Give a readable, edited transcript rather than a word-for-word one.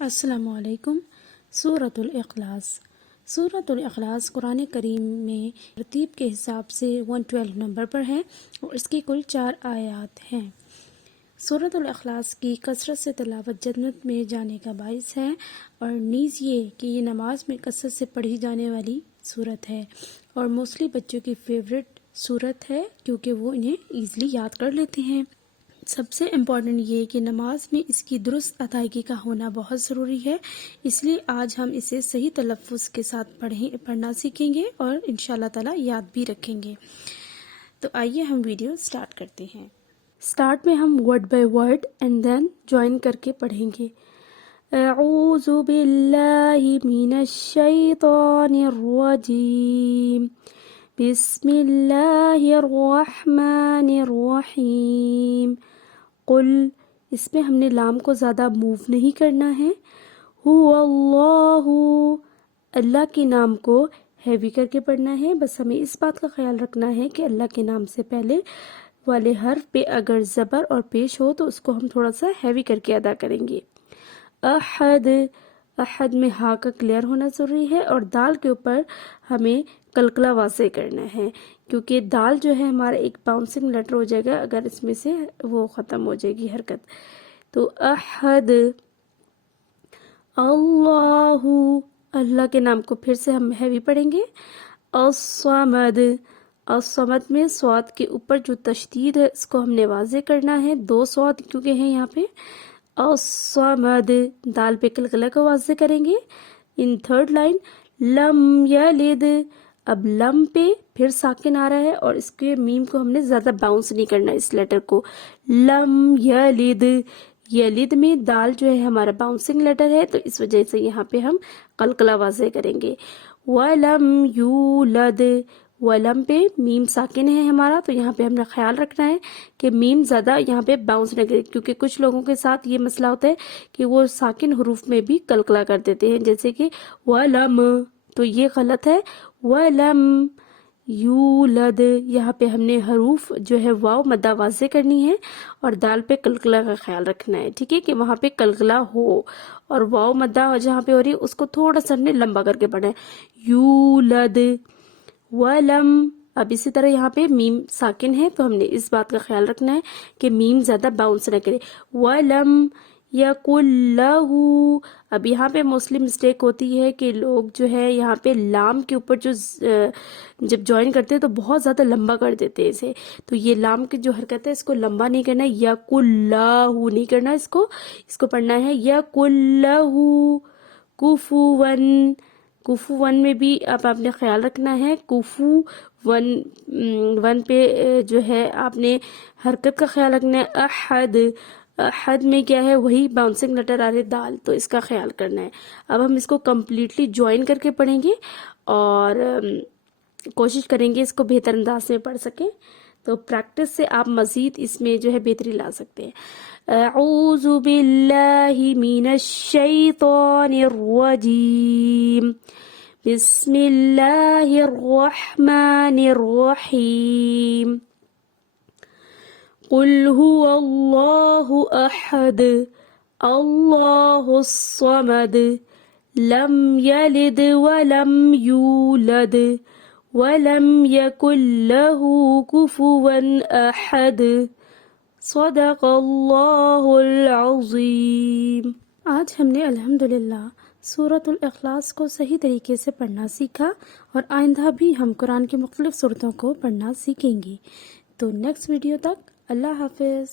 السلام علیکم۔ سورۃ الاخلاص۔ سورۃ الاخلاص قرآن کریم میں ترتیب کے حساب سے 112 نمبر پر ہے اور اس کی کل 4 آیات ہیں۔ سورۃ الاخلاص کی کثرت سے تلاوت جنت میں جانے کا باعث ہے، اور نیز یہ کہ یہ نماز میں کثرت سے پڑھی جانے والی سورت ہے اور موسٹلی بچوں کی فیوریٹ سورت ہے کیونکہ وہ انہیں ایزلی یاد کر لیتے ہیں۔ سب سے امپورٹنٹ یہ کہ نماز میں اس کی درست ادائیگی کا ہونا بہت ضروری ہے، اس لیے آج ہم اسے صحیح تلفظ کے ساتھ پڑھنا سیکھیں گے اور انشاءاللہ تعالی یاد بھی رکھیں گے۔ تو آئیے ہم ویڈیو سٹارٹ کرتے ہیں۔ سٹارٹ میں ہم word by word and then join کر کے پڑھیں گے۔ اعوذ باللہ من الشیطان الرجیم، بسم اللہ الرحمن الرحیم۔ قل، اس میں ہم نے لام کو زیادہ موو نہیں کرنا ہے۔ هو اللہ، اللہ کے نام کو ہیوی کر کے پڑھنا ہے، بس ہمیں اس بات کا خیال رکھنا ہے کہ اللہ کے نام سے پہلے والے حرف پہ اگر زبر اور پیش ہو تو اس کو ہم تھوڑا سا ہیوی کر کے ادا کریں گے۔ احد، احد میں ہا کا کلیئر ہونا ضروری ہے اور دال کے اوپر ہمیں قلقلہ واضح کرنا ہے، کیونکہ دال جو ہے ہمارا ایک باؤنسنگ لیٹر ہو جائے گا اگر اس میں سے وہ ختم ہو جائے گی حرکت۔ تو احد، اللہ، اللہ کے نام کو پھر سے ہم ہیوی پڑھیں گے۔ الصمد، الصمد میں صاد کے اوپر جو تشدید ہے اس کو ہم نے واضح کرنا ہے، 2 صاد کیونکہ ہیں یہاں پہ۔ الصمد، دال پہ قلقلہ کو واضح کریں گے۔ ان تھرڈ لائن لم یلد، اب لم پہ پھر ساکن آ رہا ہے اور اس کے میم کو ہم نے زیادہ باؤنس نہیں کرنا اس لیٹر کو۔ لم یلد، یلد میں دال جو ہے ہمارا باؤنسنگ لیٹر ہے تو اس وجہ سے یہاں پہ ہم قلقلہ واضح کریں گے۔ ولم یولد، ولم پہ میم ساکن ہے ہمارا تو یہاں پہ ہم نے خیال رکھنا ہے کہ میم زیادہ یہاں پہ باؤنس نہ کرے، کیونکہ کچھ لوگوں کے ساتھ یہ مسئلہ ہوتا ہے کہ وہ ساکن حروف میں بھی قلقلہ کر دیتے ہیں، جیسے کہ ولم، تو یہ غلط ہے۔ ولم یولد، یہاں پہ ہم نے حروف جو ہے واو مدہ واضح کرنی ہے اور دال پہ قلقلہ کا خیال رکھنا ہے، ٹھیک ہے، کہ وہاں پہ قلقلہ ہو اور واو مدہ جہاں پہ ہو رہی ہے اس کو تھوڑا سا ہم نے لمبا کر کے پڑھنا ہے۔ یولد، ولم، اب اسی طرح یہاں پہ میم ساکن ہے تو ہم نے اس بات کا خیال رکھنا ہے کہ میم زیادہ باؤنس نہ کرے۔ ولم یکن لہ، اب یہاں پہ موسٹلی مسٹیک ہوتی ہے کہ لوگ جو ہے یہاں پہ لام کے اوپر جو جب جوائن کرتے ہیں تو بہت زیادہ لمبا کر دیتے ہیں اسے، تو یہ لام کی جو حرکت ہے اس کو لمبا نہیں کرنا ہے، یکن لہ نہیں کرنا، اس کو پڑھنا ہے یکن لہ کفواً۔ کفواً میں بھی اب آپ نے خیال رکھنا ہے، ون پہ جو ہے آپ نے حرکت کا خیال رکھنا ہے۔ احد، احد میں کیا ہے وہی باؤنسنگ لیٹر آ رہے دال، تو اس کا خیال کرنا ہے۔ اب ہم اس کو کمپلیٹلی جوائن کر کے پڑھیں گے اور کوشش کریں گے اس کو بہتر انداز میں پڑھ سکیں، تو پریکٹس سے آپ مزید اس میں جو ہے بہتری لا سکتے ہیں۔ اعوذ باللہ من الشیطان الرجیم، بسم اللہ الرحمن الرحیم۔ قل هو اللہ احد، اللہ الصمد، لم یلد ولم یولد ولم یکن لہ کفوا احد، صدق اللہ العظیم۔ آج ہم نے الحمدللہ سورۃ الاخلاص کو صحیح طریقے سے پڑھنا سیکھا اور آئندہ بھی ہم قرآن کی مختلف صورتوں کو پڑھنا سیکھیں گے۔ تو نیکسٹ ویڈیو تک اللہ حافظ۔